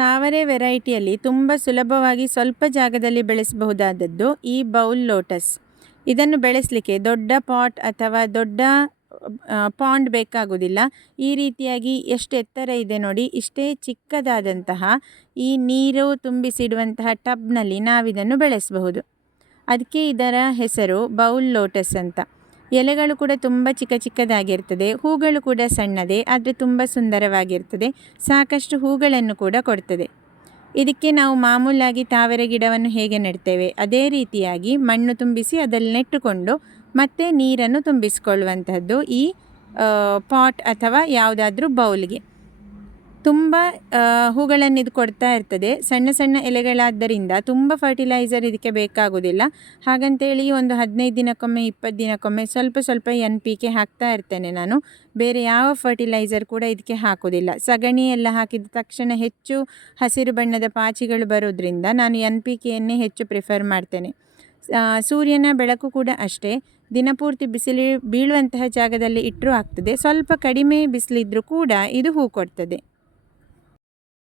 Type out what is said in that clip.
ತಾವರೆ ವೆರೈಟಿಯಲ್ಲಿ ತುಂಬ ಸುಲಭವಾಗಿ ಸ್ವಲ್ಪ ಜಾಗದಲ್ಲಿ ಬೆಳೆಸಬಹುದಾದದ್ದು ಈ ಬೌಲ್ ಲೋಟಸ್. ಇದನ್ನು ಬೆಳೆಸಲಿಕ್ಕೆ ದೊಡ್ಡ ಪಾಟ್ ಅಥವಾ ದೊಡ್ಡ ಪಾಂಡ್ ಬೇಕಾಗುವುದಿಲ್ಲ ಈ ರೀತಿಯಾಗಿ ಎಷ್ಟು ಎತ್ತರ ಇದೆ ನೋಡಿ, ಇಷ್ಟೇ ಚಿಕ್ಕದಾದಂತಹ ಈ ನೀರು ತುಂಬಿಸಿಡುವಂತಹ ಟಬ್ನಲ್ಲಿ ನಾವಿದನ್ನು ಬೆಳೆಸಬಹುದು. ಅದಕ್ಕೆ ಇದರ ಹೆಸರು ಬೌಲ್ ಲೋಟಸ್ ಅಂತ. ಎಲೆಗಳು ಕೂಡ ತುಂಬ ಚಿಕ್ಕ ಚಿಕ್ಕದಾಗಿರ್ತದೆ, ಹೂಗಳು ಕೂಡ ಸಣ್ಣದೇ, ಆದರೆ ತುಂಬ ಸುಂದರವಾಗಿರ್ತದೆ, ಸಾಕಷ್ಟು ಹೂಗಳನ್ನು ಕೂಡ ಕೊಡ್ತದೆ. ಇದಕ್ಕೆ ನಾವು ಮಾಮೂಲಾಗಿ ತಾವರೆ ಗಿಡವನ್ನು ಹೇಗೆ ನೆಡ್ತೇವೆ, ಅದೇ ರೀತಿಯಾಗಿ ಮಣ್ಣು ತುಂಬಿಸಿ ಅದರಲ್ಲಿ ನೆಟ್ಟುಕೊಂಡು ಮತ್ತೆ ನೀರನ್ನು ತುಂಬಿಸಿಕೊಳ್ಳುವಂಥದ್ದು ಈ ಪಾಟ್ ಅಥವಾ ಯಾವುದಾದ್ರೂ ಬೌಲ್ಗೆ. ತುಂಬ ಹೂಗಳನ್ನು ಇದು ಕೊಡ್ತಾ ಇರ್ತದೆ. ಸಣ್ಣ ಸಣ್ಣ ಎಲೆಗಳಾದ್ದರಿಂದ ತುಂಬ ಫರ್ಟಿಲೈಸರ್ ಇದಕ್ಕೆ ಬೇಕಾಗೋದಿಲ್ಲ. ಹಾಗಂತೇಳಿ ಒಂದು ಹದಿನೈದು ದಿನಕ್ಕೊಮ್ಮೆ, ಇಪ್ಪತ್ತು ದಿನಕ್ಕೊಮ್ಮೆ ಸ್ವಲ್ಪ ಸ್ವಲ್ಪ ಎನ್ ಪಿ ಕೆ ಹಾಕ್ತಾ ಇರ್ತೇನೆ ನಾನು. ಬೇರೆ ಯಾವ ಫರ್ಟಿಲೈಸರ್ ಕೂಡ ಇದಕ್ಕೆ ಹಾಕೋದಿಲ್ಲ. ಸಗಣಿ ಎಲ್ಲ ಹಾಕಿದ ತಕ್ಷಣ ಹೆಚ್ಚು ಹಸಿರು ಬಣ್ಣದ ಪಾಚಿಗಳು ಬರೋದ್ರಿಂದ ನಾನು ಎನ್ ಪಿ ಕೆಯನ್ನೇ ಹೆಚ್ಚು ಪ್ರಿಫರ್ ಮಾಡ್ತೇನೆ. ಸೂರ್ಯನ ಬೆಳಕು ಕೂಡ ಅಷ್ಟೇ. ದಿನಪೂರ್ತಿ ಬಿಸಿಲು ಬೀಳುವಂತಹ ಜಾಗದಲ್ಲಿ ಇಟ್ಟರೂ ಆಗ್ತದೆ. ಸ್ವಲ್ಪ ಕಡಿಮೆ ಬಿಸಿಲಿದ್ದರೂ ಕೂಡ ಇದು ಹೂ ಕೊಡ್ತದೆ.